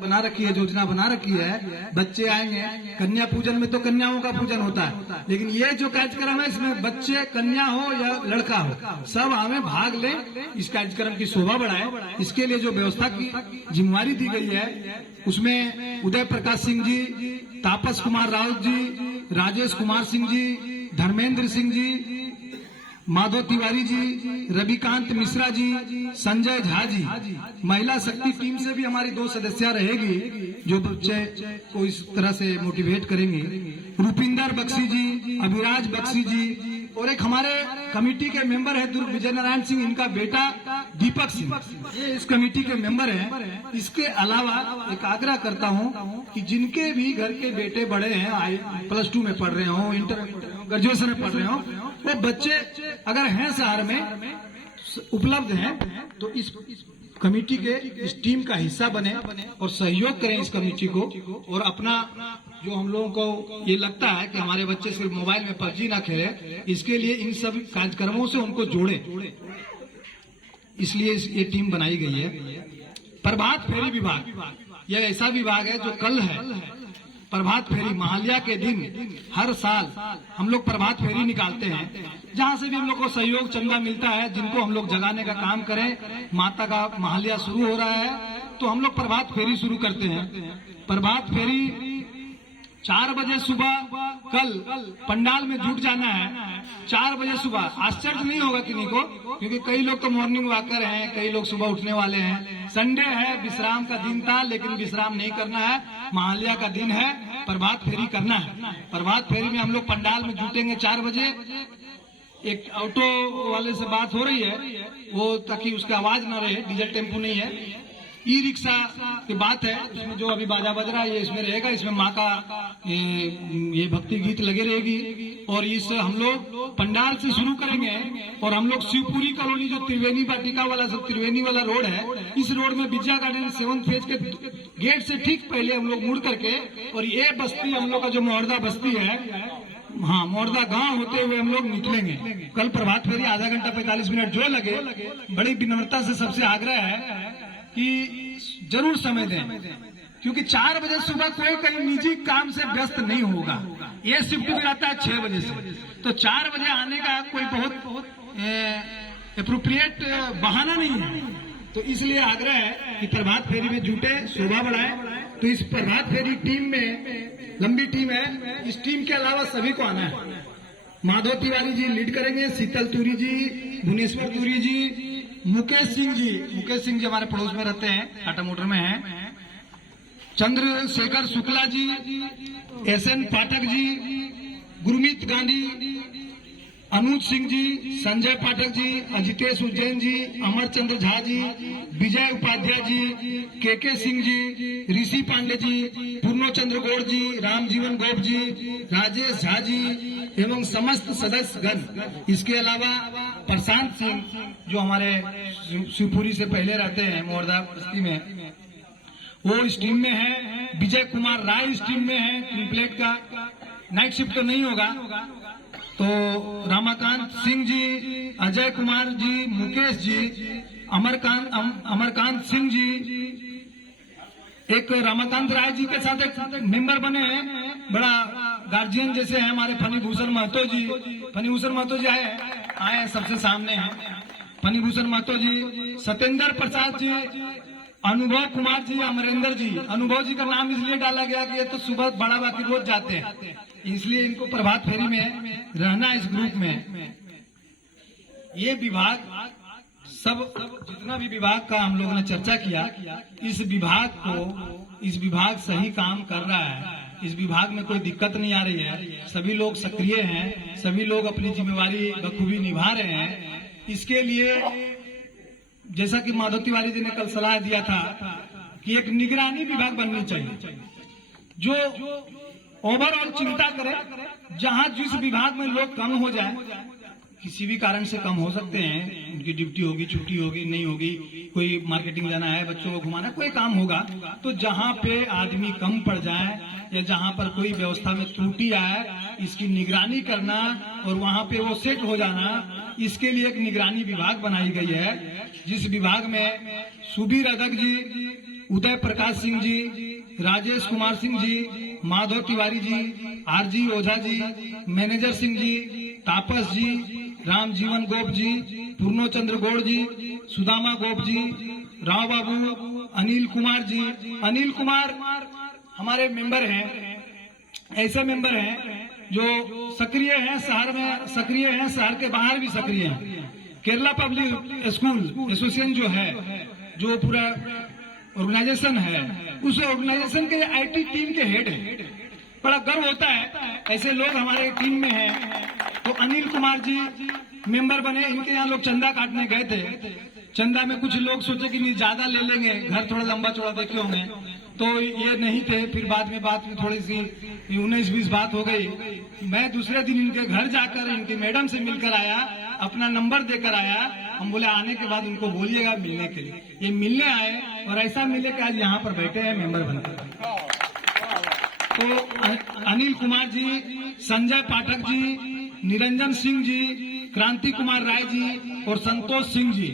बना रखी है, योजना बना रखी है, बच्चे आएंगे। कन्या पूजन में तो कन्याओं का पूजन होता है, लेकिन ये जो कार्यक्रम है इसमें बच्चे कन्या हो या लड़का हो सब हमें भाग ले, इस कार्यक्रम की शोभा बढ़ाए। इसके लिए जो व्यवस्था की जिम्मेवारी दी गई है उसमें उदय प्रकाश सिंह जी, तापस कुमार राउत जी, राजेश कुमार सिंह जी, धर्मेंद्र सिंह जी, माधव तिवारी जी, रविकांत मिश्रा जी, संजय झा जी। महिला शक्ति टीम से भी हमारी 2 सदस्य रहेगी जो बच्चे को इस तरह से मोटिवेट करेंगे। रूपिंदर बख्शी जी, अभिराज बख्शी जी, और एक हमारे कमेटी के मेंबर है दुर्ग विजय नारायण सिंह, इनका बेटा दीपक सिंह, ये इस कमेटी के मेंबर हैं। इसके अलावा एक आग्रह करता हूं कि जिनके भी घर के बेटे बड़े हैं, +2 में पढ़ रहे हो, इंटर ग्रेजुएशन में पढ़ रहे हो, वो बच्चे अगर हैं शहर में उपलब्ध हैं तो इस कमेटी के इस टीम का हिस्सा बने और सहयोग करें इस कमेटी को। और अपना जो हम लोगों को ये लगता है कि हमारे बच्चे सिर्फ मोबाइल में PUBG ना खेले, इसके लिए इन सब कार्यक्रमों से उनको जोड़े, इसलिए ये टीम बनाई गई है। प्रभात फेरी विभाग, यह ऐसा विभाग है जो कल है प्रभात फेरी। महालया के दिन हर साल हम लोग प्रभात फेरी निकालते हैं, जहाँ से भी हम लोग को सहयोग चंदा मिलता है, जिनको हम लोग जगाने का काम करें। माता का महालया शुरू हो रहा है तो हम लोग प्रभात फेरी शुरू करते हैं। प्रभात फेरी 4 बजे सुबह कल पंडाल में जुट जाना है, 4 बजे सुबह। आश्चर्य नहीं होगा किन्हीं को, क्योंकि कई लोग तो मॉर्निंग वॉकर हैं, कई लोग सुबह उठने वाले हैं। संडे है, विश्राम का दिन था, लेकिन विश्राम नहीं करना है, महालया का दिन है, प्रभात फेरी करना है। प्रभात फेरी में हम लोग पंडाल में जुटेंगे 4 बजे। एक ऑटो वाले से बात हो रही है, वो ताकि उसकी आवाज ना रहे, डीजल टेम्पो नहीं है, ई-रिक्शा की बात है। इसमें जो अभी बाजा बज रहा है ये इसमें रहेगा, इसमें माँ का ये भक्ति गीत लगे रहेगी। और इस हम लोग पंडाल से शुरू करेंगे और हम लोग शिवपुरी कॉलोनी, जो त्रिवेणी वाटिका वाला सब त्रिवेणी वाला रोड है, इस रोड में विद्या गार्डन 7th फेज के गेट से ठीक पहले हम लोग मुड़ करके, और ये बस्ती हम लोग का जो मोहर्दा बस्ती है, हाँ मोहर्दा गांव होते हुए हम लोग निकलेंगे। कल प्रभात फेरी आधा घंटा 45 मिनट जो लगे, बड़ी विनम्रता से सबसे आग्रह है कि जरूर समय दें, क्योंकि 4 बजे सुबह कोई कहीं निजी काम से व्यस्त नहीं होगा। ये शिफ्ट भी रहता है 6 बजे से, तो 4 बजे आने का कोई बहुत एप्रोप्रिएट बहाना नहीं है। तो इसलिए आग्रह है कि प्रभात फेरी में जुटे, शोभा बढ़ाए। तो इस प्रभात फेरी टीम में लंबी टीम है, इस टीम के अलावा सभी को आना है। माधव तिवारी जी लीड करेंगे, शीतल तुरी जी, भुवनेश्वर तुरी जी, मुकेश सिंह जी हमारे पड़ोस में रहते हैं, टाटा मोटर में हैं, चंद्रशेखर शुक्ला जी, SN पाठक जी, गुरमीत गांधी, अनुज सिंह जी, संजय पाठक जी, अजितेश उज्जैन जी, अमरचंद्र झा जी, विजय उपाध्याय जी, KK सिंह जी, ऋषि पांडे जी, पूर्णचंद्र गौड़ जी, रामजीवन गौप जी, राजेश झा जी एवं समस्त सदस्यगण। इसके अलावा प्रशांत सिंह जो हमारे शिवपुरी से पहले रहते हैं मोहर्दा बस्ती में, वो इस टीम में है। विजय कुमार राय इस टीम में है, कंप्लेट का नाइट शिफ्ट तो नहीं होगा। तो रामाकांत सिंह जी, अजय कुमार जी, मुकेश जी, अमरकांत सिंह जी, एक रामाकांत राय जी के साथ एक मेंबर बने हैं, बड़ा गार्जियन जैसे हैं हमारे फणिभूषण महतो जी। फणिभूषण महतो जी आए सबसे सामने हैं, फणिभूषण महतो जी, सत्येंद्र प्रसाद जी, अनुभव कुमार जी, अमरेंद्र जी। अनुभव जी का नाम इसलिए डाला गया कि ये तो सुबह बड़ा बाकी रोज जाते हैं, इसलिए इनको प्रभात फेरी में रहना इस ग्रुप में। ये विभाग सब जितना भी विभाग का हम लोगों ने चर्चा किया, इस विभाग सही काम कर रहा है। इस विभाग में कोई दिक्कत नहीं आ रही है, सभी लोग सक्रिय हैं, सभी लोग अपनी जिम्मेवारी बखूबी निभा रहे हैं। इसके लिए जैसा कि माधव तिवारी जी ने कल सलाह दिया था कि एक निगरानी विभाग बननी चाहिए, जो ओवरऑल चिंता करे। जहां जिस विभाग में लोग कम हो जाए, किसी भी कारण से कम हो सकते हैं, उनकी ड्यूटी होगी, छुट्टी होगी, नहीं होगी, कोई मार्केटिंग जाना है, बच्चों को घुमाना, कोई काम होगा, तो जहां पे आदमी कम पड़ जाए या जहां पर कोई व्यवस्था में त्रुटि आए, इसकी निगरानी करना और वहां पे वो सेट हो जाना, इसके लिए एक निगरानी विभाग बनाई गई है, जिस विभाग में सुबीर अदक जी, उदय प्रकाश सिंह जी, राजेश कुमार सिंह जी, माधव तिवारी जी, आरजी ओझा जी, मैनेजर सिंह जी, तापस जी, राम जीवन गोप जी, पूर्णो चंद्र गौड़ जी, सुदामा गोप जी, राव बाबू, अनिल कुमार जी। अनिल कुमार हमारे मेंबर हैं, ऐसे मेंबर हैं जो सक्रिय हैं, शहर में सक्रिय हैं, शहर के बाहर भी सक्रिय हैं। केरला पब्लिक स्कूल एसोसिएशन जो है, जो पूरा ऑर्गेनाइजेशन है, उस ऑर्गेनाइजेशन के आईटी टीम के हेड हैं। बड़ा गर्व होता है ऐसे लोग हमारे टीम में हैं। तो अनिल कुमार जी मेंबर बने, इनके यहाँ लोग चंदा काटने गए थे। चंदा में कुछ लोग सोचे कि नहीं ज्यादा ले लेंगे, घर थोड़ा लंबा चौड़ा देखे होंगे, तो ये नहीं थे। फिर बाद में थोड़ी सी 19-20 बात हो गई। मैं दूसरे दिन इनके घर जाकर इनकी मैडम से मिलकर आया, अपना नंबर देकर आया। हम बोले आने के बाद उनको बोलिएगा मिलने के लिए। ये मिलने आए और ऐसा मिले कि आज यहाँ पर बैठे हैं मेंबर बनकर। तो अनिल कुमार जी, संजय पाठक जी, निरंजन सिंह जी, क्रांति कुमार राय जी और संतोष सिंह जी,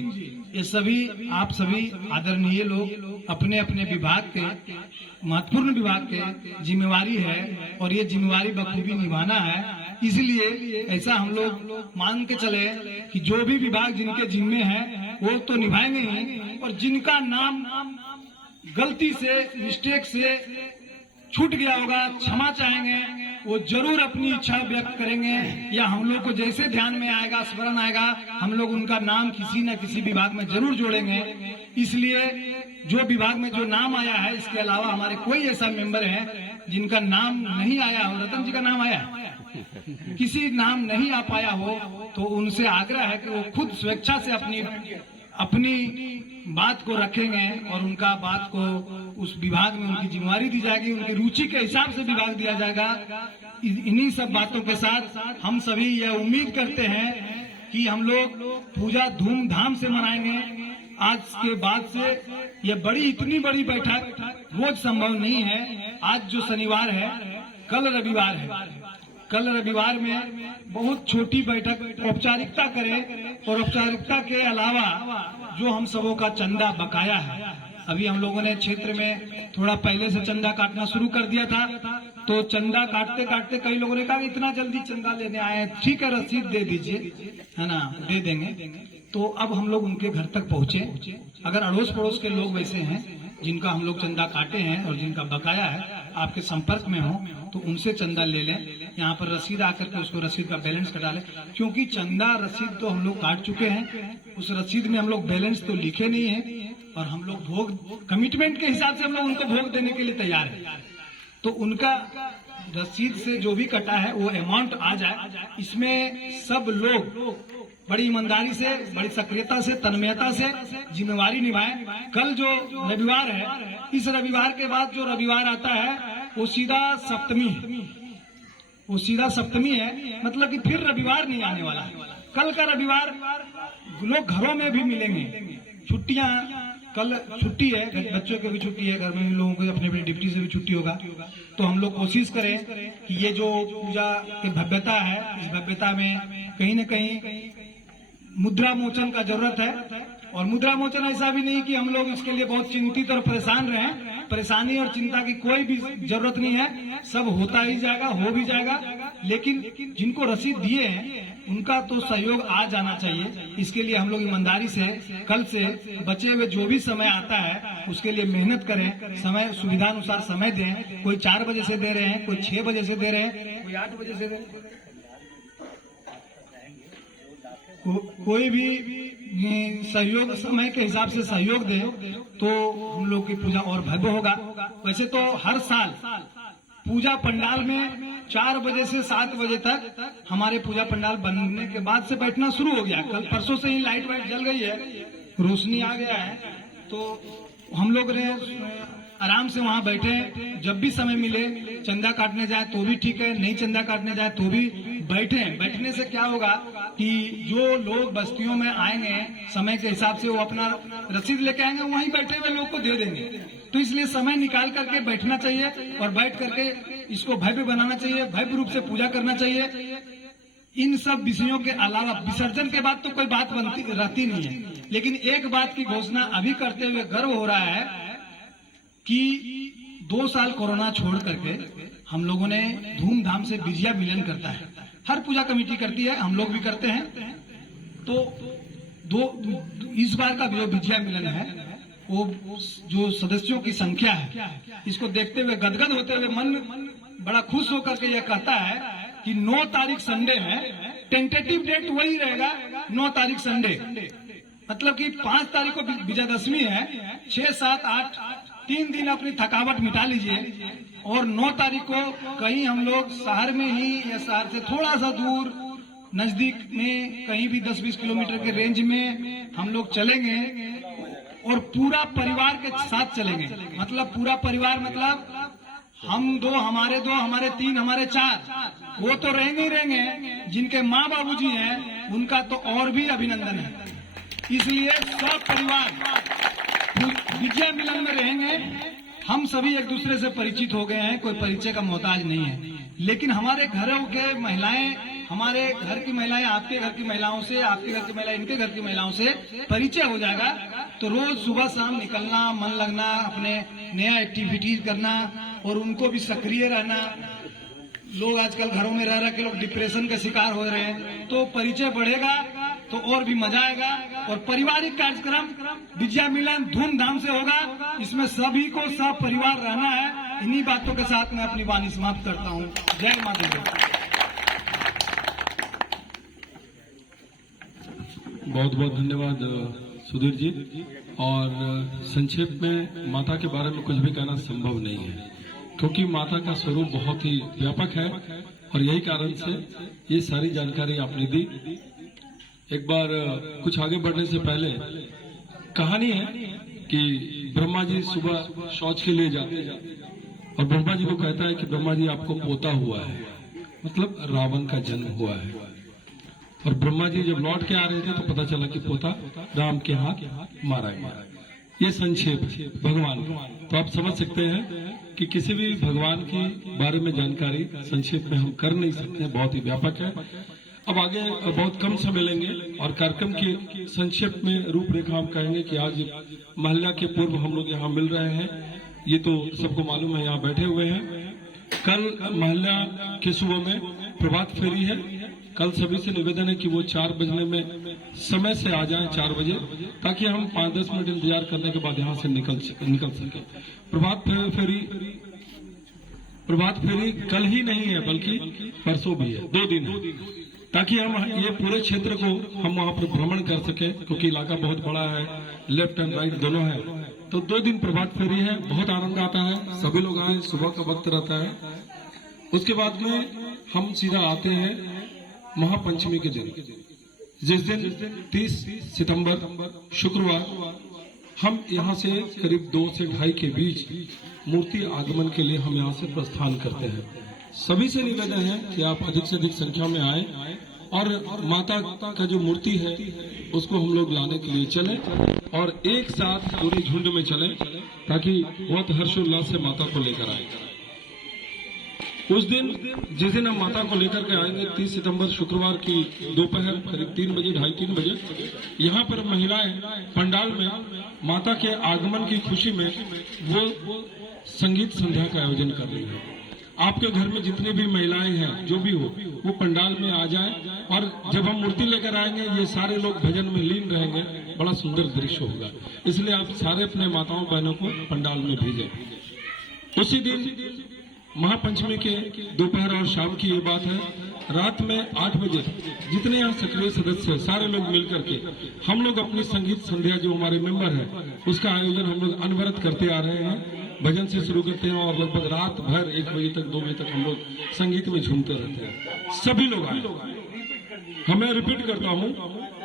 ये सभी आप सभी आदरणीय लोग अपने अपने विभाग के, महत्वपूर्ण विभाग के जिम्मेवारी है और ये जिम्मेवारी बखूबी निभाना है। इसलिए ऐसा हम लोग मान के चले कि जो भी विभाग जिनके जिम्मे है वो तो निभाएंगे ही, और जिनका नाम गलती से, मिस्टेक से छूट गया होगा, क्षमा चाहेंगे, वो जरूर अपनी इच्छा व्यक्त करेंगे, या हम लोग को जैसे ध्यान में आएगा, स्मरण आएगा, हम लोग उनका नाम किसी न किसी विभाग में जरूर जोड़ेंगे। इसलिए जो विभाग में जो नाम आया है, इसके अलावा हमारे कोई ऐसा मेंबर है जिनका नाम नहीं आया हो। रतन जी का नाम आया, किसी नाम नहीं आ पाया हो, तो उनसे आग्रह है कि वो खुद स्वेच्छा से अपनी बात को रखेंगे और उनका बात को उस विभाग में उनकी जिम्मेवारी दी जाएगी, उनकी रुचि के हिसाब से विभाग दिया जाएगा। इन्हीं सब बातों के साथ हम सभी यह उम्मीद करते हैं कि हम लोग पूजा धूमधाम से मनाएंगे। आज के बाद से यह इतनी बड़ी बैठक रोज संभव नहीं है। आज जो शनिवार है, कल रविवार है। कल रविवार में बहुत छोटी बैठक औपचारिकता करें, और औपचारिकता के अलावा जो हम सबों का चंदा बकाया है, अभी हम लोगों ने क्षेत्र में थोड़ा पहले से चंदा काटना शुरू कर दिया था। तो चंदा काटते काटते कई लोगों ने कहा इतना जल्दी चंदा लेने आए हैं, ठीक है रसीद दे दीजिए, है ना, दे देंगे। तो अब हम लोग उनके घर तक पहुंचे। अगर अड़ोस पड़ोस के लोग वैसे हैं जिनका हम लोग चंदा काटे हैं और जिनका बकाया है, आपके संपर्क में हो तो उनसे चंदा ले लें। यहाँ पर रसीद आकर के उसको रसीद का बैलेंस कटा लें, क्योंकि चंदा रसीद तो हम लोग काट चुके हैं, उस रसीद में हम लोग बैलेंस तो लिखे नहीं है, और हम लोग भोग कमिटमेंट के हिसाब से हम लोग उनको भोग देने के लिए तैयार है। तो उनका रसीद से जो भी कटा है वो अमाउंट आ जाए। इसमें सब लोग बड़ी ईमानदारी से, बड़ी सक्रियता से, तन्मयता से जिम्मेवारी निभाएं। कल जो रविवार है, इस रविवार के बाद जो रविवार आता है वो सीधा सप्तमी है। वो सीधा सप्तमी है, मतलब कि फिर रविवार नहीं आने वाला है। कल का रविवार लोग घरों में भी मिलेंगे। छुट्टियां, कल छुट्टी है, बच्चों की भी छुट्टी है, घर में भी लोगों को अपनी अपनी ड्यूटी से भी छुट्टी होगा। तो हम लोग कोशिश करें कि ये जो पूजा की भव्यता है, इस भव्यता में कहीं न कहीं मुद्रा मोचन का जरूरत है। और मुद्रा मोचन ऐसा भी नहीं कि हम लोग इसके लिए बहुत चिंतित और परेशान रहें। परेशानी और चिंता की कोई भी जरूरत नहीं है, सब होता ही जाएगा, हो भी जाएगा। लेकिन जिनको रसीद दिए हैं उनका तो सहयोग आ जाना चाहिए। इसके लिए हम लोग ईमानदारी से कल से बचे हुए जो भी समय आता है उसके लिए मेहनत करें, समय सुविधा अनुसार समय दें। कोई 4 बजे से दे रहे हैं, कोई 6 बजे से दे रहे हैं, कोई 8 बजे से दे रहे हैं। कोई भी सहयोग समय के हिसाब से सहयोग दे तो हम लोग की पूजा और भव्य होगा। वैसे तो हर साल पूजा पंडाल में 4 बजे से 7 बजे तक हमारे पूजा पंडाल बनने के बाद से बैठना शुरू हो गया। कल परसों से ही लाइट वाइट जल गई है, रोशनी आ गया है, तो हम लोग ने आराम से वहाँ बैठे। जब भी समय मिले चंदा काटने जाए तो भी ठीक है, नहीं चंदा काटने जाए तो भी बैठे। बैठने से क्या होगा कि जो लोग बस्तियों में आएंगे समय के हिसाब से वो अपना रसीद लेके आएंगे, वहीं बैठे हुए लोग को दे देंगे। तो इसलिए समय निकाल करके बैठना चाहिए और बैठ करके इसको भव्य बनाना चाहिए, भव्य रूप से पूजा करना चाहिए। इन सब विषयों के अलावा विसर्जन के बाद तो कोई बात रहती नहीं है, लेकिन एक बात की घोषणा अभी करते हुए गर्व हो रहा है कि 2 साल कोरोना छोड़ करके हम लोगों ने धूमधाम से विजया मिलन करता है। हर पूजा कमेटी करती है, हम लोग भी करते हैं। तो इस बार का जो विजया मिलन है वो जो सदस्यों की संख्या है, इसको देखते हुए गदगद होते हुए मन बड़ा खुश होकर के यह कहता है कि 9 तारीख संडे है, टेंटेटिव डेट वही रहेगा 9 तारीख संडे, मतलब कि 5 तारीख को विजयादशमी है, 6, 7, 8 3 दिन अपनी थकावट मिटा लीजिए और 9 तारीख को कहीं हम लोग शहर में ही या शहर से थोड़ा सा दूर नजदीक में कहीं भी 10-20 किलोमीटर के रेंज में हम लोग चलेंगे और पूरा परिवार के साथ चलेंगे। मतलब पूरा परिवार मतलब हम 2, हमारे 2, हमारे 3, हमारे 4, वो तो रहेंगे ही रहेंगे। जिनके माँ बाबूजी हैं उनका तो और भी अभिनंदन है। इसलिए सब परिवार विजया मिलन में रहेंगे। हम सभी एक दूसरे से परिचित हो गए हैं, कोई परिचय का मोहताज नहीं है। लेकिन हमारे घरों के महिलाएं, हमारे घर की महिलाएं आपके घर की महिलाओं से, आपके घर की महिलाएं इनके घर की महिलाओं से परिचय हो जाएगा। तो रोज सुबह शाम निकलना, मन लगना, अपने नया एक्टिविटीज करना और उनको भी सक्रिय रहना। लोग आजकल घरों में रह के लोग डिप्रेशन के शिकार हो रहे हैं, तो परिचय बढ़ेगा तो और भी मजा आएगा। और पारिवारिक कार्यक्रम विजया मिलन धूमधाम से होगा, इसमें सभी को सब परिवार रहना है। इन्हीं बातों के साथ मैं अपनी वाणी समाप्त करता हूँ। जय माता दी। बहुत बहुत धन्यवाद सुधीर जी। और संक्षेप में माता के बारे में कुछ भी कहना संभव नहीं है, क्योंकि माता का स्वरूप बहुत ही व्यापक है और यही कारण से ये सारी जानकारी आपने दी। एक बार कुछ आगे बढ़ने से पहले कहानी है कि ब्रह्मा जी सुबह शौच के लिए जाते हैं और ब्रह्मा जी को कहता है कि ब्रह्मा जी आपको पोता हुआ है, मतलब रावण का जन्म हुआ है। और ब्रह्मा जी जब लौट के आ रहे थे तो पता चला कि पोता राम के हाथ मारा गया। ये संक्षेप भगवान का। तो आप समझ सकते हैं कि किसी भी भगवान की बारे में जानकारी संक्षेप में हम कर नहीं सकते, बहुत ही व्यापक है। अब आगे बहुत कम समय लेंगे और कार्यक्रम की संक्षेप में रूपरेखा हम कहेंगे कि आज महिला के पूर्व हम लोग यहाँ मिल रहे हैं, ये तो सबको मालूम है, यहाँ बैठे हुए हैं। कल महिला के सुबह में प्रभात फेरी है। कल सभी से निवेदन है कि वो 4 बजने में समय से आ जाएं, 4 बजे, ताकि हम 5-10 मिनट इंतजार करने के बाद यहाँ से निकल सके। प्रभात फेरी कल ही नहीं है बल्कि परसों भी है, 2 दिन है, ताकि हम ये पूरे क्षेत्र को हम वहाँ पर भ्रमण कर सके, क्योंकि इलाका बहुत बड़ा है, लेफ्ट एंड राइट दोनों है। तो 2 दिन प्रभात फेरी है, बहुत आनंद आता है, सभी लोग आए, सुबह का वक्त रहता है। उसके बाद में हम सीधा आते हैं महापंचमी के दिन, जिस दिन 30 सितंबर शुक्रवार हम यहाँ से करीब 2 से 2.5 के बीच मूर्ति आगमन के लिए हम यहाँ से प्रस्थान करते हैं। सभी से निवेदन है कि आप अधिक से अधिक संख्या में आए और माता का जो मूर्ति है उसको हम लोग लाने के लिए चले और एक साथ पूरे झुंड में चले, ताकि बहुत हर्षोल्लास से माता को लेकर आए। उस दिन जिस दिन हम माता को लेकर के आएंगे 30 सितंबर शुक्रवार की दोपहर करीब 3 बजे 2:30-3 बजे यहाँ पर महिलाएं पंडाल में माता के आगमन की खुशी में वो संगीत संध्या का आयोजन कर रही है। आपके घर में जितनी भी महिलाएं हैं, जो भी हो, वो पंडाल में आ जाएं और जब हम मूर्ति लेकर आएंगे ये सारे लोग भजन में लीन रहेंगे, बड़ा सुंदर दृश्य होगा। इसलिए आप सारे अपने माताओं बहनों को पंडाल में भेजें। उसी दिन महापंचमी के दोपहर और शाम की ये बात है, रात में 8 बजे जितने यहाँ सक्रिय सदस्य हैं सारे लोग मिलकर के हम लोग अपनी संगीत संध्या जो हमारे मेंबर है उसका आयोजन हम लोग अनवरत करते आ रहे हैं। भजन से शुरू करते हैं और लगभग रात भर 1 बजे तक 2 बजे तक हम लोग संगीत में झूमते रहते हैं। सभी लोग आए। हमें रिपीट करता हूँ,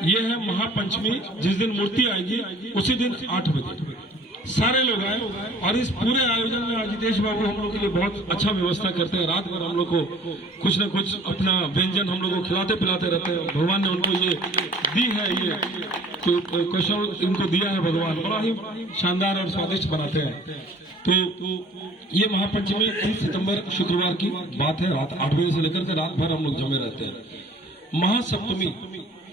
ये है महापंचमी, जिस दिन मूर्ति आएगी उसी दिन 8 बजे सारे लोग आए। और इस पूरे आयोजन में अजितेश बाबू हम लोग के लिए बहुत अच्छा व्यवस्था करते हैं। रात भर हम लोग को कुछ न कुछ अपना व्यंजन हम लोग को खिलाते पिलाते रहते हैं। भगवान ने उनको ये दी है, ये तो कौशल इनको दिया है भगवान, बड़ा ही शानदार और स्वादिष्ट बनाते हैं। तो ये महापंचमी 30 सितंबर शुक्रवार की बात है। रात 8 बजे से लेकर के रात भर हम लोग जमे रहते हैं। महासप्तमी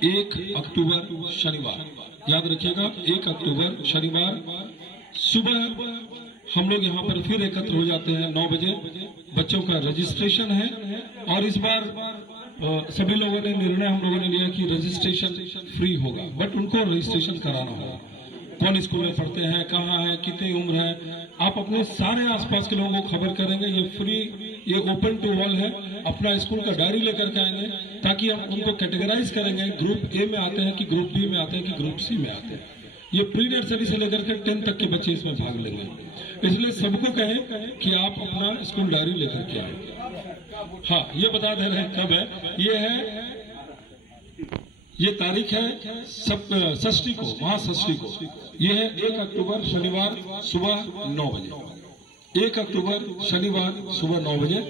1 अक्टूबर शनिवार, याद रखिएगा, 1 अक्टूबर शनिवार सुबह हम लोग यहाँ पर फिर एकत्र हो जाते हैं 9 बजे। बच्चों का रजिस्ट्रेशन है और इस बार सभी लोगों ने निर्णय हम लोगों ने लिया कि रजिस्ट्रेशन फ्री होगा, बट उनको रजिस्ट्रेशन कराना होगा। कौन स्कूल में पढ़ते हैं, कहाँ है, कितनी उम्र है, आप अपने सारे आसपास के लोगों को खबर करेंगे। ये फ्री, ये ओपन टू ऑल है। अपना स्कूल का डायरी लेकर के आएंगे ताकि हम उनको कैटेगराइज करेंगे, ग्रुप ए में आते हैं कि ग्रुप बी में आते हैं कि ग्रुप सी में आते हैं। ये प्री नर्सरी से लेकर के 10 तक के बच्चे इसमें भाग लेंगे। इसलिए सबको कहें कि आप अपना स्कूल डायरी लेकर के आए। हाँ, ये बता दे रहे हैं कब है। ये तारीख है षष्ठी को, महाषष्ठी को। ये है 1 अक्टूबर शनिवार सुबह 9 बजे। 1 अक्टूबर शनिवार सुबह 9 बजे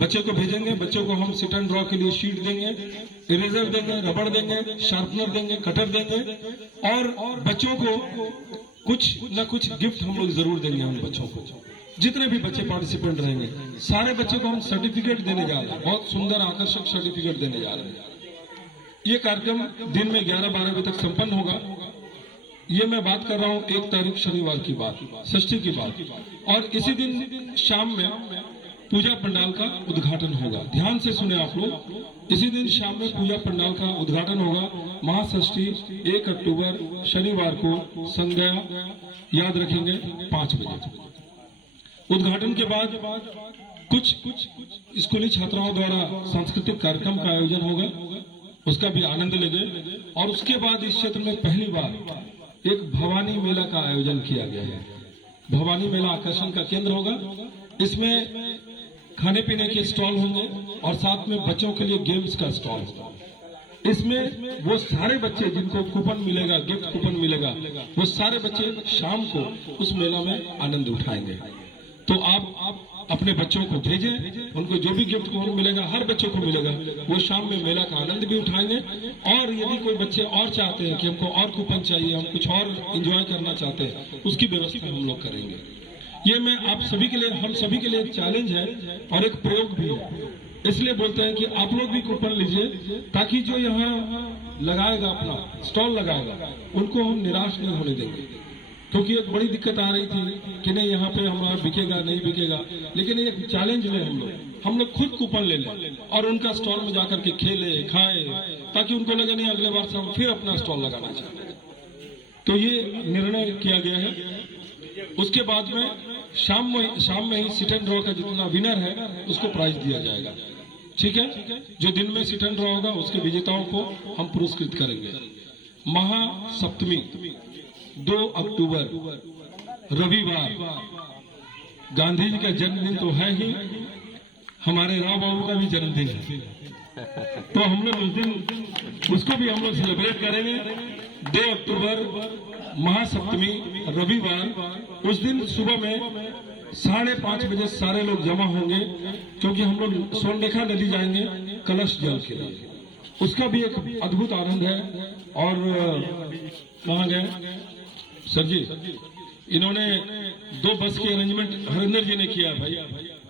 बच्चे को भेजेंगे। बच्चों को हम सिट एंड ड्रॉ के लिए शीट देंगे, इरेजर देंगे, रबड़ देंगे, शार्पनर देंगे, कटर देंगे और बच्चों को कुछ न कुछ गिफ्ट हम लोग जरूर देंगे। उन बच्चों को, जितने भी बच्चे पार्टिसिपेंट रहेंगे, सारे बच्चों को हम सर्टिफिकेट देने जा रहे हैं। बहुत सुंदर आकर्षक सर्टिफिकेट देने जा रहे हैं। ये कार्यक्रम दिन में 11-12 बजे तक संपन्न होगा। ये मैं बात कर रहा हूँ 1 तारीख शनिवार की बात, षष्ठी की बात। और इसी दिन शाम में पूजा पंडाल का उद्घाटन होगा। ध्यान से सुने आप लोग, इसी दिन शाम में पूजा पंडाल का उद्घाटन होगा। महाषष्ठी 1 अक्टूबर शनिवार को संध्या, याद रखेंगे, 5 बजे। उद्घाटन के बाद कुछ स्कूली छात्राओं द्वारा सांस्कृतिक कार्यक्रम का आयोजन होगा, उसका भी आनंद लेंगे। और उसके बाद इस क्षेत्र में पहली बार एक भवानी मेला का आयोजन किया गया है। भवानी मेला आकर्षण का केंद्र होगा। इसमें खाने पीने के स्टॉल होंगे और साथ में बच्चों के लिए गेम्स का स्टॉल होगा। इसमें वो सारे बच्चे जिनको कूपन मिलेगा, गिफ्ट कूपन मिलेगा, वो सारे बच्चे शाम को उस मेला में आनंद उठाएंगे। तो आप अपने बच्चों को भेजें, उनको जो भी गिफ्ट कूपन मिलेगा हर बच्चों को मिलेगा। वो शाम में मेला का आनंद भी उठाएंगे। और यदि कोई बच्चे और चाहते हैं कि हमको और कूपन चाहिए, हम कुछ और एंजॉय करना चाहते हैं, उसकी व्यवस्था हम लोग करेंगे। ये मैं आप सभी के लिए, हम सभी के लिए एक चैलेंज है और एक प्रयोग भी है। इसलिए बोलते हैं कि आप लोग भी कूपन लीजिए ताकि जो यहाँ लगाएगा, अपना स्टॉल लगाएगा, उनको हम निराश नहीं होने देंगे। क्योंकि एक बड़ी दिक्कत आ रही थी कि नहीं यहाँ पे हमारा बिकेगा नहीं बिकेगा, लेकिन एक चैलेंज ले हम लोग खुद कूपन ले लें और उनका स्टॉल में जाकर के खेले खाएं, ताकि उनको लगे नहीं अगले बार से हम फिर अपना स्टॉल लगाना चाहते हैं। तो ये निर्णय किया गया है। उसके बाद में शाम में ही सिट एंड ड्रॉ का जितना विनर है उसको प्राइज दिया जाएगा। ठीक है, जो दिन में सिट एंड ड्रॉ होगा उसके विजेताओं को हम पुरस्कृत करेंगे। महासप्तमी 2 अक्टूबर रविवार, गांधी जी का जन्मदिन तो है ही, हमारे राव बाबू का भी जन्मदिन है, तो हम लोग उस दिन उसको भी हम लोग सेलिब्रेट करेंगे। 2 अक्टूबर महासप्तमी रविवार, उस दिन सुबह में 5:30 बजे सारे लोग जमा होंगे, क्योंकि हम लोग सोनरेखा नदी जाएंगे कलश जल के लिए। उसका भी एक अद्भुत आनंद है। और कहाँ गए सर जी, इन्होंने 2 बस के अरेंजमेंट हरिंदर जी ने किया भाई,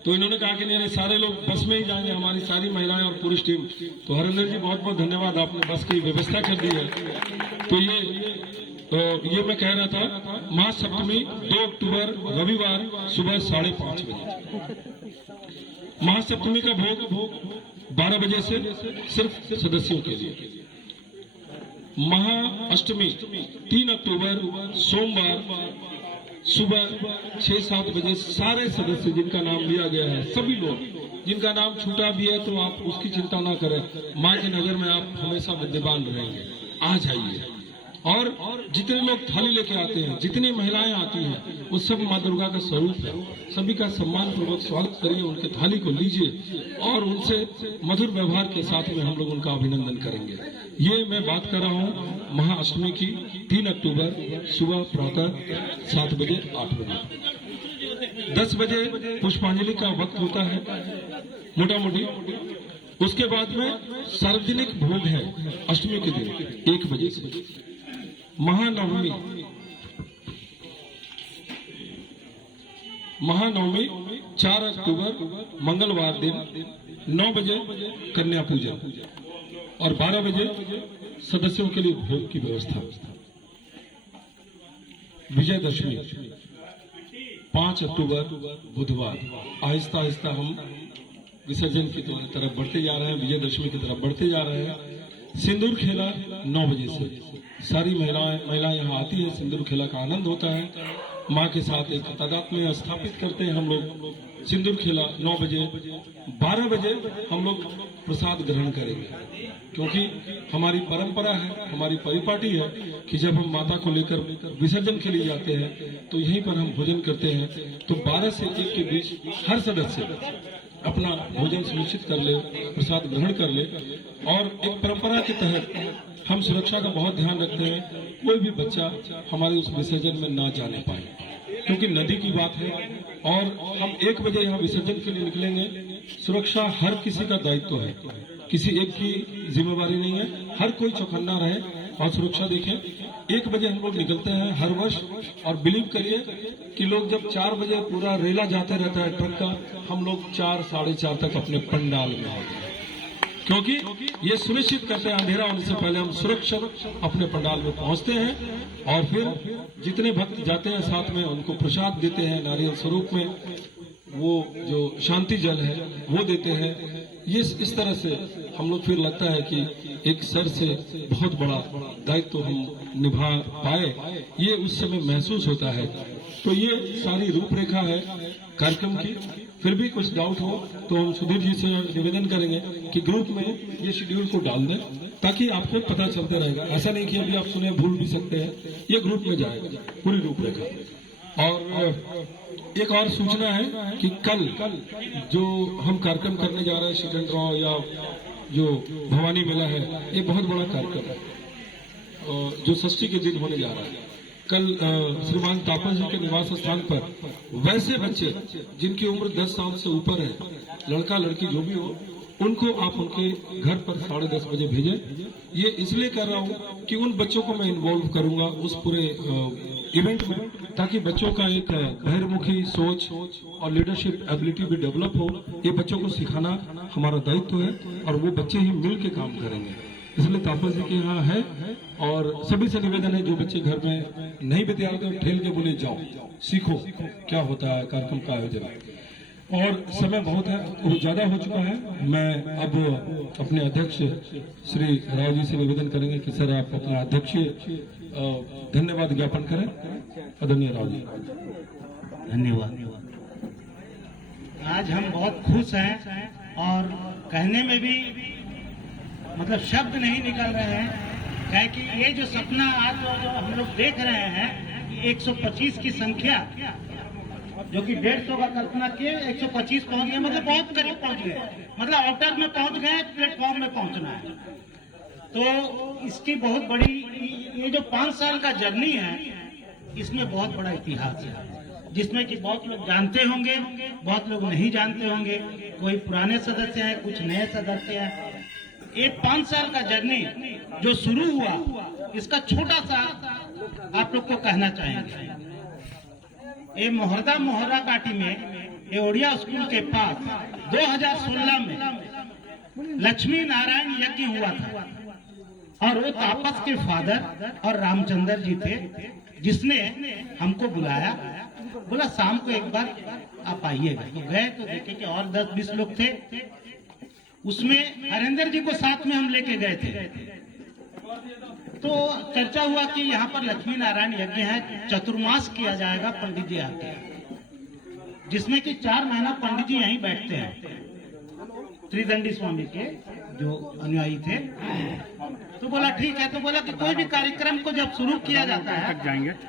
तो इन्होंने कहा कि नहीं सारे लोग बस में ही जाएंगे, हमारी सारी महिलाएं और पुरुष टीम। तो हरिंदर जी बहुत बहुत धन्यवाद, आपने बस की व्यवस्था कर दी है। तो ये मैं कह रहा था, महासप्तमी 2 अक्टूबर रविवार सुबह 5:30 बजे। महासप्तमी का भोग 12 बजे से सिर्फ सदस्यों के लिए। महाअष्टमी 3 अक्टूबर सोमवार सुबह 6-7 बजे सारे सदस्य जिनका नाम लिया गया है, सभी लोग जिनका नाम छूटा भी है तो आप उसकी चिंता ना करें, माँ की नजर में आप हमेशा विद्यमान रहेंगे। आ जाइए। और जितने लोग थाली लेके आते हैं, जितनी महिलाएं आती हैं, वो सब माँ दुर्गा का स्वरूप है। सभी का सम्मान पूर्वक स्वागत करिए, उनके थाली को लीजिए और उनसे मधुर व्यवहार के साथ में हम लोग उनका अभिनंदन करेंगे। ये मैं बात कर रहा हूँ महाअष्टमी की, 3 अक्टूबर सुबह प्रातः 7 बजे 8 बजे। 10 बजे पुष्पांजलि का वक्त होता है मोटा मोटी। उसके बाद में सार्वजनिक भोग है अष्टमी के दिन 1 बजे से। महानवमी 4 अक्टूबर मंगलवार दिन 9 बजे कन्या पूजन और 12 बजे सदस्यों के लिए भोग की व्यवस्था। विजयदशमी 5 अक्टूबर बुधवार आहिस्ता आहिस्ता हम विसर्जन की तरफ बढ़ते जा रहे हैं, विजयदशमी की तरफ बढ़ते जा रहे हैं। सिंदूर खेला 9 बजे से सारी महिलाएं यहाँ आती है, सिंदूर खेला का आनंद होता है, माँ के साथ एक तादात्म्य स्थापित करते हैं हम लोग। सिंदूर खेला 9 बजे, 12 बजे हम लोग प्रसाद ग्रहण करेंगे, क्योंकि हमारी परंपरा है, हमारी परिपाटी है कि जब हम माता को लेकर विसर्जन के लिए जाते हैं तो यहीं पर हम भोजन करते हैं। तो 12 से 1 के बीच हर सदस्य अपना भोजन सुनिश्चित कर ले, प्रसाद ग्रहण कर ले। और एक परंपरा के तहत हम सुरक्षा का बहुत ध्यान रखते हैं, कोई भी बच्चा हमारे उस विसर्जन में ना जाने पाए, क्योंकि नदी की बात है और हम 1 बजे यहाँ विसर्जन के लिए निकलेंगे। सुरक्षा हर किसी का दायित्व है, किसी एक की जिम्मेवारी नहीं है, हर कोई चौकन्ना रहे और सुरक्षा देखें। 1 बजे हम लोग निकलते हैं हर वर्ष, और बिलीव करिए कि लोग जब 4 बजे पूरा रेला जाते रहता है ट्रक का, हम लोग 4 साढ़े 4 तक अपने पंडाल में होते हैं, क्योंकि ये सुनिश्चित करते हैं अंधेरा होने से पहले हम सुरक्षित अपने पंडाल में पहुंचते हैं। और फिर जितने भक्त जाते हैं साथ में उनको प्रसाद देते हैं, नारियल स्वरूप में वो जो शांति जल है वो देते हैं। ये इस तरह से हम लोग फिर लगता है कि एक सर से बहुत बड़ा दायित्व हम निभा पाए, ये उस समय महसूस होता है। तो ये सारी रूपरेखा है कार्यक्रम की। फिर भी कुछ डाउट हो तो हम सुधीर जी से निवेदन करेंगे कि ग्रुप में ये शेड्यूल को डाल दें, ताकि आपको पता चलता रहेगा। ऐसा नहीं कि अभी आप सुने भूल भी सकते हैं, ये ग्रुप में जाएगा पूरी रूपरेखा। और एक और सूचना है कि कल जो हम कार्यक्रम करने जा रहे हैं शिकन ड्रॉ या जो भवानी मेला है, ये बहुत बड़ा कार्यक्रम है जो षष्ठी के दिन होने जा रहा है। कल श्रीमान तापस जी के निवास स्थान पर वैसे बच्चे जिनकी उम्र 10 साल से ऊपर है, लड़का लड़की जो भी हो, उनको आप उनके घर पर 10:30 बजे भेजें। ये इसलिए कर रहा हूँ कि उन बच्चों को मैं इन्वॉल्व करूंगा उस पूरे इवेंट में, ताकि बच्चों का एक बहिर्मुखी सोच और लीडरशिप एबिलिटी भी डेवलप हो। ये बच्चों को सिखाना हमारा दायित्व है और वो बच्चे ही मिल के काम करेंगे। इसलिए तापस जी के यहाँ है और सभी से निवेदन है, जो बच्चे घर में नहीं भी तैयार होते ठेल के बोले जाओ सीखो क्या होता है कार्यक्रम का आयोजन। और समय बहुत है, वो ज्यादा हो चुका है। मैं अब अपने अध्यक्ष श्री राव जी से निवेदन करेंगे कि सर आप अपना अध्यक्ष धन्यवाद ज्ञापन करें। आदरणीय राव जी। धन्यवाद। आज हम बहुत खुश हैं और कहने में भी मतलब शब्द नहीं निकल रहे हैं, क्या कि ये जो सपना आज जो हम लोग देख रहे हैं, 125 की संख्या जो कि 150 का कल्पना किए, 125 पहुंच गए, मतलब बहुत करीब पहुंच गए, मतलब आउटर में पहुंच गए, प्लेटफॉर्म में पहुंचना है। तो इसकी बहुत बड़ी ये जो 5 साल का जर्नी है, इसमें बहुत बड़ा इतिहास है, जिसमें कि बहुत लोग जानते होंगे, बहुत लोग नहीं जानते होंगे, कोई पुराने सदस्य हैं, कुछ नए सदस्य हैं। ये 5 साल का जर्नी जो शुरू हुआ, इसका छोटा सा आप लोग को कहना चाहेंगे। ये मोहरा घाटी में ये ओडिया स्कूल के पास 2016 में लक्ष्मी नारायण यज्ञ हुआ था, और वो तापस के फादर और रामचंद्र जी थे, जिसने हमको बुलाया, बोला शाम को एक बार आप आइएगा। तो गए तो देखे कि और 10-20 लोग थे, उसमें हरेंद्र जी को साथ में हम लेके गए थे। तो चर्चा हुआ कि यहाँ पर लक्ष्मी नारायण यज्ञ है, चतुर्मास किया जाएगा, पंडित जी आते हैं, जिसमें कि 4 महीना पंडित जी यहीं बैठते हैं, त्रिदंडी स्वामी के जो अनुयायी थे। तो बोला ठीक है। तो बोला कि कोई भी कार्यक्रम को जब शुरू किया जाता है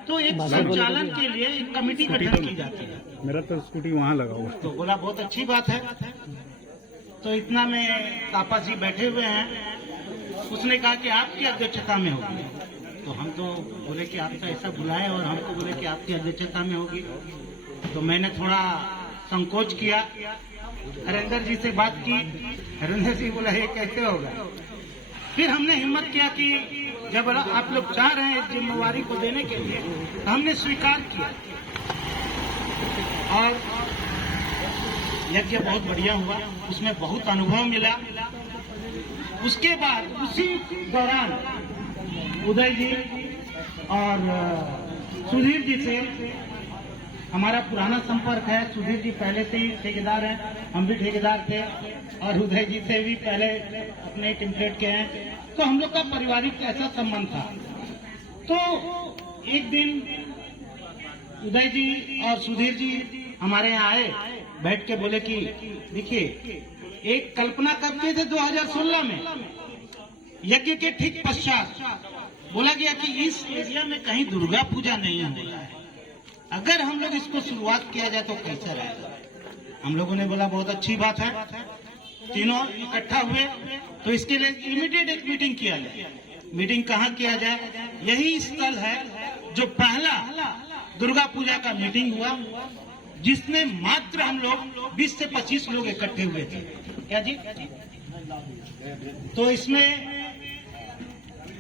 तो एक संचालन के लिए एक कमेटी गठन की जाती है। मेरा तो स्कूटी वहाँ लगा हुआ। तो बोला बहुत अच्छी बात है। तो इतना में तापस जी बैठे हुए हैं, उसने कहा कि आपकी अध्यक्षता में होगी। तो हम तो बोले कि आपका ऐसा बुलाए और हमको बोले कि आपकी अध्यक्षता में होगी। तो मैंने थोड़ा संकोच किया, हरेंद्र जी से बात की। हरेंद्र जी बोला ये कैसे होगा। फिर हमने हिम्मत किया कि जब आप लोग चाह रहे हैं इस जिम्मेवारी को देने के लिए, तो हमने स्वीकार किया और यज्ञ बहुत बढ़िया हुआ, उसमें बहुत अनुभव मिला। उसके बाद उसी दौरान उदय जी और सुधीर जी से हमारा पुराना संपर्क है। सुधीर जी पहले से ही ठेकेदार हैं, हम भी ठेकेदार थे, और उदय जी से भी पहले अपने टेम्पलेट के हैं, तो हम लोग का पारिवारिक ऐसा संबंध था। तो एक दिन उदय जी और सुधीर जी हमारे यहाँ आए, बैठ के बोले कि देखिए, एक कल्पना करते थे 2016 में यज्ञ के ठीक पश्चात बोला गया कि इस एरिया में कहीं दुर्गा पूजा नहीं हो रहा है, अगर हम लोग इसको शुरुआत किया जाए तो कैसा रहेगा। हम लोगों ने बोला बहुत अच्छी बात है, तीनों इकट्ठा हुए, तो इसके लिए इमीडिएट एक मीटिंग किया जाए। मीटिंग कहाँ किया जाए? यही स्थल है जो पहला दुर्गा पूजा का मीटिंग हुआ, जिसमें मात्र हम लोग 20 से 25 लोग इकट्ठे हुए थे। क्या जी? तो इसमें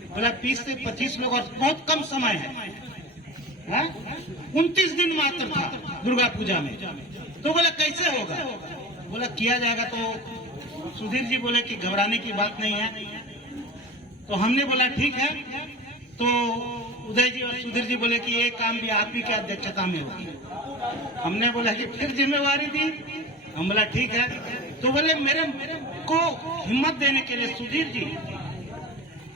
बोला 20 से 25 लोग, और बहुत कम समय है, 29 दिन मात्र था दुर्गा पूजा में। तो बोला कैसे होगा? बोला किया जाएगा। तो सुधीर जी बोले कि घबराने की बात नहीं है। तो हमने बोला ठीक है। तो उदय जी और सुधीर जी बोले कि ये काम भी आप ही की अध्यक्षता में होगी। हमने बोला कि फिर जिम्मेवारी दी। हम बोला ठीक है। तो बोले मेरे को हिम्मत देने के लिए सुधीर जी